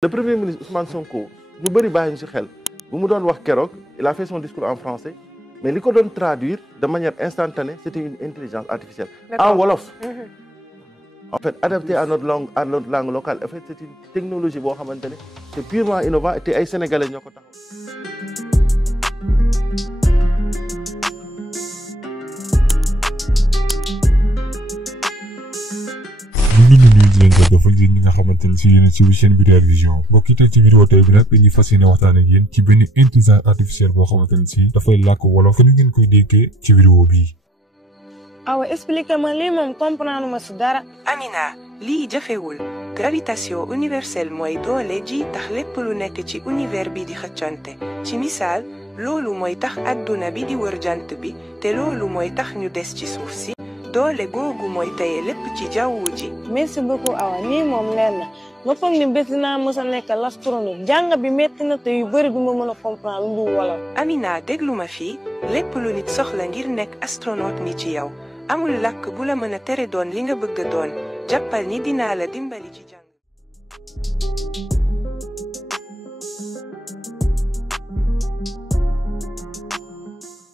Le Premier ministre Ousmane Sonko ñu bëri bàyyi ñu ci xel bu mu doon wax keroog il a fait son discours en français mais li ko doon traduire de manière instantanée c'était une intelligence artificielle en wolof. En fait adapté à notre langue locale en fait c'est une technologie boo xamante ne c'est purement innovant te ay sénégalais ñoo ko taxaw. ñu ngi nuyu di leen ko defal yéen ñi nga xamante ne si yéen ci chaîne bi Réal Vision mbokk yi tey ci vidéo tey bi nag dañuy fas yéene waxtaan ak yéen ci benn intelligence artificielle boo xamante ne si dafay làkk wolof ko ñu ngeen koy déggee ci vidéo bii. awa expliqué ma lii moom comprendre ma si dara. Amina lii jafewul gravitation universelle mooy doole ji tax lépp lu nekk ci univers bi di xëccante ci misaal loolu mooy tax adduna bi di wër jant bi te loolu mooy tax ñu des ci suuf si. doole googu mooy teye lépp ci jawwu ji. merci beaucoup awa nii moom leer na ma foog ni bés dinaa mës a nekk l'astronaute jàng bi métti na te yu bëri du ma mën a comprendre lu wolof. Amina déglu ma fii lépp lu nit soxla ngir nekk astronaute ni ci yow amul làkk bu la mën a tere doon li nga bëgg a doon jàppal ni dinaa la dimbali ci jàng.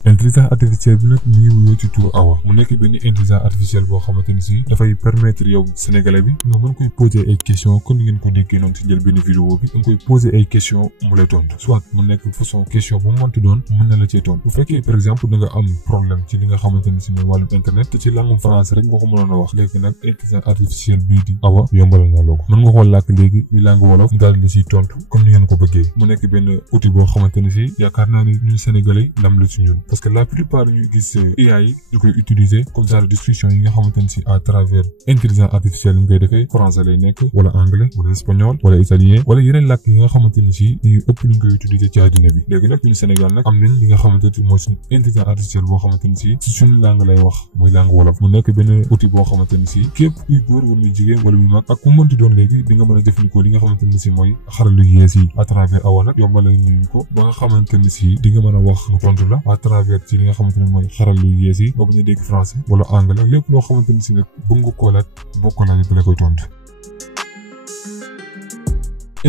intelligence artificielle bi nag mu ngi wuyoo ci tur Awa mu nekk benn intelligence artificielle boo xamante ni si dafay permettre yow sénégalais bi nga mën koy poser ay questions comme ni ngeen ko déggee noonu ci jël benn vidéo bi nga koy poser ay questions mu lay tontu soit mu nekk façon question bu mu mënti doon mën na la cee tontu bu fekkee par exemple da nga am problème ci li nga xamante ni si mooy wàllum internet te ci langue français rek nga ko mënoon a wax léegi nag intelligence artificielle bii di Awa yombalal na loo ko mën nga koo làkk léegi li langue wolof mu daal di si tontu comme ni ngeen ko bëggee mu nekk benn outil boo xamante ni si yaakaar naa ni ñun sénégalais ndam la ci ñun parce que la plupart ñu gis IA yi ñu koy utiliser comme genre discussion yi nga xamante ne si à travers intelligence artificielle ñu koy defee français lay nekk wala anglais wala espagnol wala italien wala yeneen làkk yi nga xamante ne si dañuy ëpp lu ñu koy utiliser ci àddina bi léegi nag ñun Sénégal nag am nañ li nga xamante ne mooy suñu intelligence artificielle boo xamante ne si suñu langue lay wax muy langue wolof mu nekk benn outil boo xamante ne si képp kuy góor wala muy jigéen wala muy mag ak ku mënti doon léegi di nga mën a jëfandikoo li nga xamante ne si mooy xarala yu yees yi à travers Awa nag yombal nañ ko ba nga xamante ne si di nga mën a wax mu tontu la à travers ci li nga xamante ne mooy xaral lu yees yi nga bañ a dégg français wala anglais lépp loo xamante ni si nag bëgg nga koo laaj bokk naa bi la koy tontu.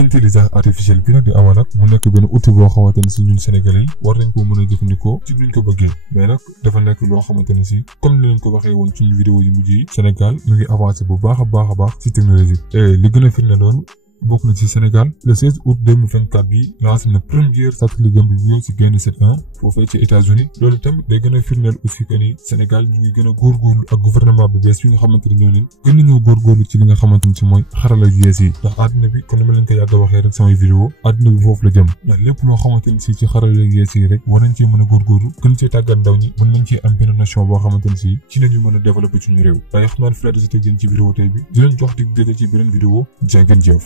intelligence artificielle bi nag di Awa nag mu nekk benn outil boo xamante ne si ñun sénégalais yi war nañ koo mën a jëfandikoo ci nuñ ko bëggee mais nag dafa nekk loo xamante ne si comme ni leen ko waxee woon suñu vidéo yi mujj yi Sénégal mu ngi avancé bu baax a baax ci technologie li gën a firnde doon bokk na ci Sénégal le 16 août 2024 bi lancé na première satellite bi bu ci Gaïndé 7.1 foofee ci États-Unis loolu tamit day gën a firndeel aussi que ni Sénégal ñu ngi gën a góorgóorlu ak gouvernement bu bees yi nga xamante ne ñoo leen gën nañoo góorgóorlu ci li nga xamante ni ci mooy xarala yu yees yi ndax àdduna bi kon ni ma leen ko yàgg a waxee rek samay vidéo àdduna bi foofu la jëm ndax lépp loo xamante ni si ci xarala yu yees yi rek war nañ cee mën a góorgóorlu gën cee tàggat ndaw ñi mën nañ cee am benn nation boo xamante ni si ci nañu mën a développer suñu réew waaye xam naa ne fi la desete ci vidéo tey bi di leen jox dig daje ci beneen vidéo jaa ngeen jëf.